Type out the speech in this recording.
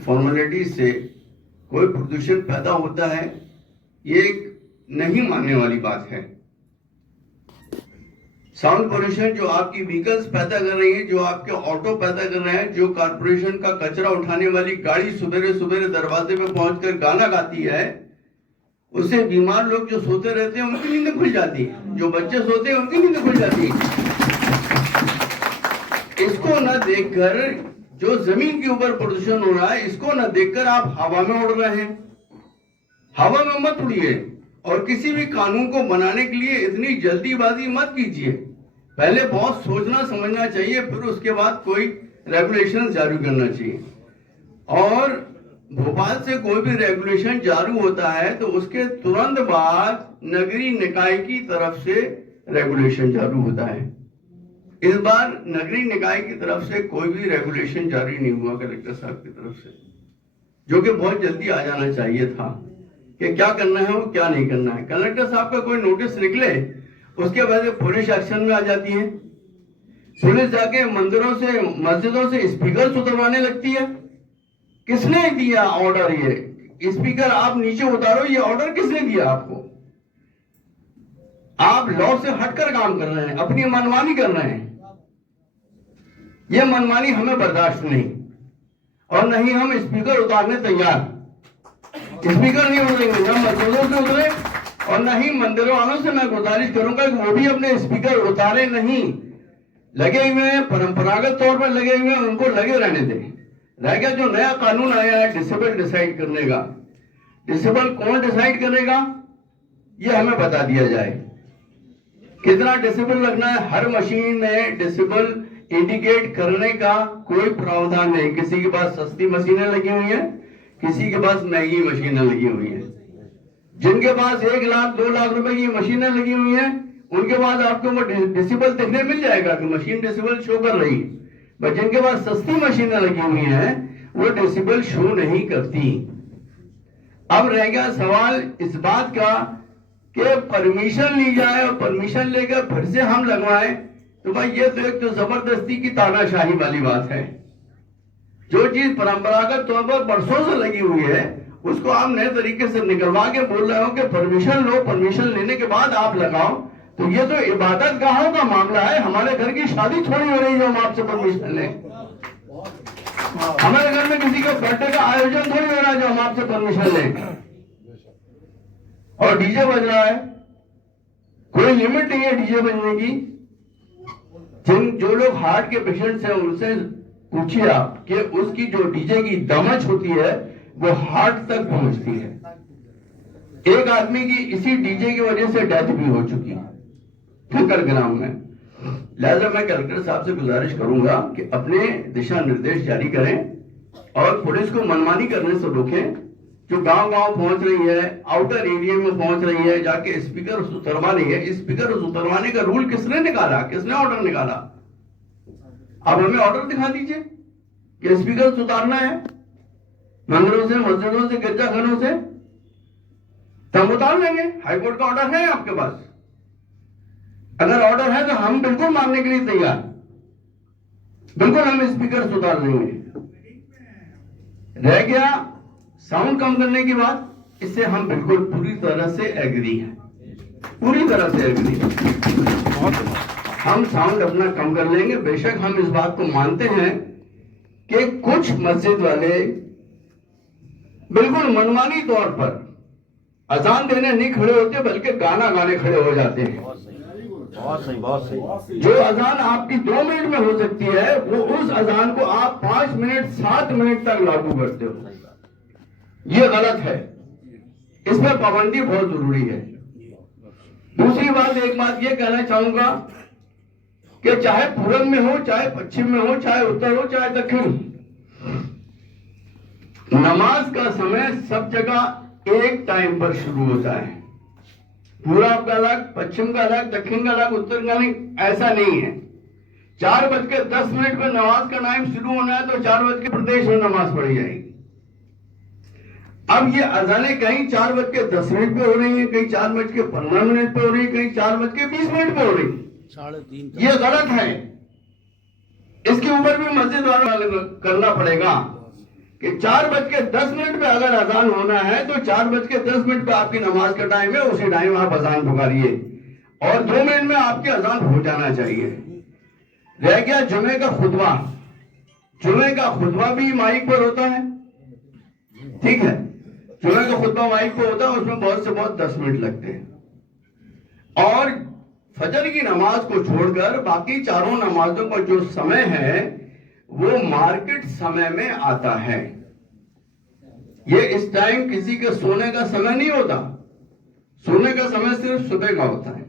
Formality से कोई प्रदूषण पैदा होता है, ये एक नहीं मानने वाली बात है। साउंड पोल्यूशन जो आपकी व्हीकल्स पैदा कर रही है, जो आपके ऑटो पैदा कर रहे हैं, जो कारपोरेशन का कचरा उठाने वाली गाड़ी सुबेरे सुबेरे दरवाजे पे पहुंचकर गाना गाती है, उससे बीमार लोग जो सोते रहते हैं उनकी नींद खुल जाती है, जो बच्चे सोते हैं उनकी नींद खुल जाती है। इसको न देखकर जो जमीन के ऊपर प्रदूषण हो रहा है, इसको न देखकर आप हवा में उड़ रहे हैं। हवा में मत उड़िए और किसी भी कानून को बनाने के लिए इतनी जल्दीबाजी मत कीजिए। पहले बहुत सोचना समझना चाहिए, फिर उसके बाद कोई रेगुलेशन जारी करना चाहिए। और भोपाल से कोई भी रेगुलेशन जारी होता है तो उसके तुरंत बाद नगरीय निकाय की तरफ से रेगुलेशन जारी होता है। इस बार नगरीय निकाय की तरफ से कोई भी रेगुलेशन जारी नहीं हुआ कलेक्टर साहब की तरफ से, जो कि बहुत जल्दी आ जाना चाहिए था कि क्या करना है और क्या नहीं करना है। कलेक्टर साहब का कोई नोटिस निकले, उसके बाद पुलिस एक्शन में आ जाती है। पुलिस जाके मंदिरों से मस्जिदों से स्पीकर उतरवाने लगती है। किसने दिया ऑर्डर? ये स्पीकर आप नीचे उतारो, ये ऑर्डर किसने दिया आपको? आप लॉ से हटकर काम कर रहे हैं, अपनी मनमानी कर रहे हैं। ये मनमानी हमें बर्दाश्त नहीं, और नहीं हम स्पीकर उतारने तैयार। स्पीकर नहीं उतरेंगे, न मस्जिदों से उतरे और न ही मंदिरों वालों से मैं गुजारिश करूंगा कि वो भी अपने स्पीकर उतारे नहीं। लगे हुए हैं, परंपरागत तौर पर लगे हुए हैं, उनको लगे रहने दें। रह गया जो नया कानून आया है डिसेबल डिसाइड करने का, डिसेबल कौन डिसाइड करेगा ये हमें बता दिया जाए। कितना डिसेबल लगना है, हर मशीन में डिसेबल इंडिकेट करने का कोई प्रावधान नहीं। किसी के पास सस्ती मशीनें लगी हुई हैं, किसी के पास महंगी मशीनें लगी हुई हैं। जिनके पास 1 लाख 2 लाख रुपए की मशीनें लगी हुई हैं, उनके पास आपको वो डिसेबल देखने मिल जाएगा कि मशीन डिसेबल शो कर रही है। पर जिनके पास सस्ती मशीनें लगी हुई हैं, वो डिसेबल शो नहीं करती। अब रह गया सवाल इस बात का कि परमिशन ली जाए और परमिशन लेकर फिर से हम लगवाएं, तो भाई ये तो एक तो जबरदस्ती की तानाशाही वाली बात है। जो चीज परंपरागत तौर पर बरसों से लगी हुई है, उसको आप नए तरीके से निकलवा के बोल रहे हो कि परमिशन लो, परमिशन लेने के बाद आप लगाओ। तो ये तो इबादत गाहों का मामला है। हमारे घर की शादी थोड़ी हो रही है जो हम आपसे परमिशन लें। हमारे घर में किसी का बर्थडे का आयोजन थोड़ी हो रहा है जो हम आपसे परमिशन लें। और डीजे बज रहा है, कोई लिमिट नहीं है डीजे बजने की। जो लोग हार्ट के पेशेंट्स हैं उनसे पूछिए आप कि उसकी जो डीजे की दमच होती है वो हार्ट तक पहुंचती है। एक आदमी की इसी डीजे की वजह से डेथ भी हो चुकी है ठक्कर ग्राम में। लिहाजा मैं कलेक्टर साहब से गुजारिश करूंगा कि अपने दिशा निर्देश जारी करें और पुलिस को मनमानी करने से रोकें। जो गांव गांव पहुंच रही है, आउटर एरिया में पहुंच रही है, जाके स्पीकर उतरवा रही है। स्पीकर उतरवाने का रूल किसने निकाला? किसने ऑर्डर निकाला? आप हमें ऑर्डर दिखा दीजिए कि स्पीकर उतारना है मंदिरों से, मस्जिदों से, गिरजाघरों से, तब उतार लेंगे। हाईकोर्ट का ऑर्डर है आपके पास? अगर ऑर्डर है तो हम बिल्कुल मानने के लिए तैयार, बिल्कुल हम स्पीकर उतार लेंगे। रह गया साउंड कम करने की बात, इससे हम बिल्कुल पूरी तरह से एग्री हैं, पूरी तरह से एग्री। हम साउंड अपना कम कर लेंगे। बेशक हम इस बात को मानते हैं कि कुछ मस्जिद वाले बिल्कुल मनमानी तौर पर अजान देने नहीं खड़े होते, बल्कि गाना गाने खड़े हो जाते हैं। बहुत सही, बहुत सही। जो अजान आपकी 2 मिनट में हो सकती है, वो उस अजान को आप 5 मिनट 7 मिनट तक लागू करते हो। ये गलत है, इसमें पाबंदी बहुत जरूरी है। दूसरी बात, एक बात ये कहना चाहूंगा कि चाहे पूरब में हो, चाहे पश्चिम में हो, चाहे उत्तर हो, चाहे दक्षिण, नमाज का समय सब जगह एक टाइम पर शुरू होता है। पूरब का अलग, पश्चिम का अलग, दक्षिण का अलग, उत्तर का अलग, ऐसा नहीं है। 4:10 पर नमाज का टाइम शुरू होना है तो 4 बज के प्रदेश में नमाज पढ़ी जाएगी। अब ये अजानें कहीं 4:10 पे हो रही है, कहीं 4:15 पे हो रही है, कहीं 4:20 पे हो रही है। 3:30 ये गलत है। इसके ऊपर भी मस्जिद वालों को करना पड़ेगा कि 4:10 पे अगर अजान होना है तो 4:10 पे आपकी नमाज का टाइम है, उसी टाइम आप अजान पुकारिए और 2 मिनट में आपके अजान हो जाना चाहिए। रह गया जुमे का खुतबा। जुमे का खुतबा भी माइक पर होता है, ठीक है। जुमे का खुतबा माइक पर होता है, उसमें बहुत से बहुत 10 मिनट लगते हैं। और फजर की नमाज को छोड़कर बाकी चारों नमाजों का जो समय है वो मार्केट समय में आता है। ये इस टाइम किसी के सोने का समय नहीं होता, सोने का समय सिर्फ सुबह का होता है।